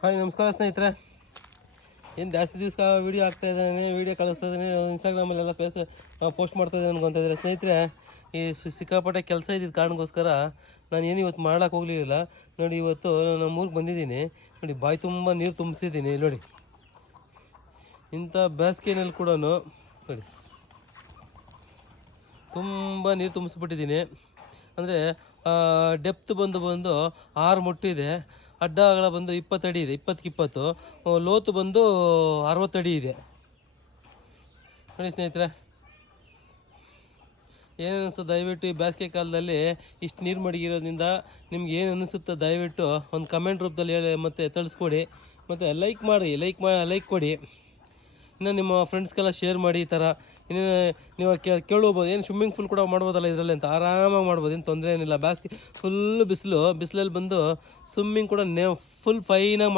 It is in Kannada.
ಹಾಯ್ ನಮಸ್ಕಾರ ಸ್ನೇಹಿತರೆ. ಏನು ಜಾಸ್ತಿ ದಿವಸ ವೀಡಿಯೋ ಆಗ್ತಾ ಇದ್ದಾನೆ, ವೀಡಿಯೋ ಕಳಿಸ್ತಾ ಇದ್ದಾನೆ, ಇನ್ಸ್ಟಾಗ್ರಾಮಲ್ಲೆಲ್ಲ ಪೋಸ್ಟ್ ಮಾಡ್ತಾ ಇದ್ದಾನೆ ಅನ್ಕೊತಾ ಇದ್ದಾರೆ ಸ್ನೇಹಿತರೆ. ಈ ಸಿಕ್ಕಾಪಟ್ಟೆ ಕೆಲಸ ಇದ್ದಿದ್ದ ಕಾರಣಕ್ಕೋಸ್ಕರ ನಾನು ಏನು ಇವತ್ತು ಮಾಡೋಕ್ಕೆ ಹೋಗಲಿಲ್ಲ. ನೋಡಿ, ಇವತ್ತು ನಮ್ಮ ಊರಿಗೆ ಬಂದಿದ್ದೀನಿ. ನೋಡಿ, ಬಾಯಿ ತುಂಬ ನೀರು ತುಂಬಿಸಿದ್ದೀನಿ. ನೋಡಿ, ಇಂಥ ಬೇಸಿಗೆನಲ್ಲಿ ಕೂಡ ನೋಡಿ ತುಂಬ ನೀರು ತುಂಬಿಸ್ಬಿಟ್ಟಿದ್ದೀನಿ. ಅಂದರೆ ಡೆಪ್ತ್ ಬಂದು 6 ಮುಟ್ಟಿದೆ, ಅಡ್ಡ ಅಗಲ ಬಂದು 20 ಅಡಿ ಇದೆ, 20-20, ಲೋತು ಬಂದು 60 ಅಡಿ ಇದೆ. ನೋಡಿ ಸ್ನೇಹಿತರೆ, ಏನು ಅನ್ನಿಸ್ತು ದಯವಿಟ್ಟು ಈ ಬೇಸಿಗೆ ಕಾಲದಲ್ಲಿ ಇಷ್ಟು ನೀರು ಮಡಗಿರೋದ್ರಿಂದ ನಿಮ್ಗೆ ಏನು ಅನ್ನಿಸುತ್ತೆ ದಯವಿಟ್ಟು ಒಂದು ಕಮೆಂಟ್ ರೂಪದಲ್ಲಿ ಹೇಳಿ, ಮತ್ತು ತಿಳಿಸ್ಕೊಡಿ, ಮತ್ತು ಲೈಕ್ ಕೊಡಿ. ಇನ್ನು ನಿಮ್ಮ ಫ್ರೆಂಡ್ಸ್ಗೆಲ್ಲ ಶೇರ್ ಮಾಡಿ. ಈ ಥರ ಇನ್ನು ನೀವು ಕೇಳ್ಬೋದು, ಏನು ಸ್ವಿಮ್ಮಿಂಗ್ ಪೂಲ್ ಕೂಡ ಮಾಡ್ಬೋದಲ್ಲ ಇದರಲ್ಲಿ ಅಂತ. ಆರಾಮಾಗಿ ಮಾಡ್ಬೋದು, ಏನು ತೊಂದರೆ ಏನಿಲ್ಲ. ಬೇಸಿಗೆ ಫುಲ್ಲು ಬಿಸಿಲಲ್ಲಿ ಬಂದು ಸ್ವಿಮ್ಮಿಂಗ್ ಕೂಡ ಫುಲ್ ಫೈನಾಗಿ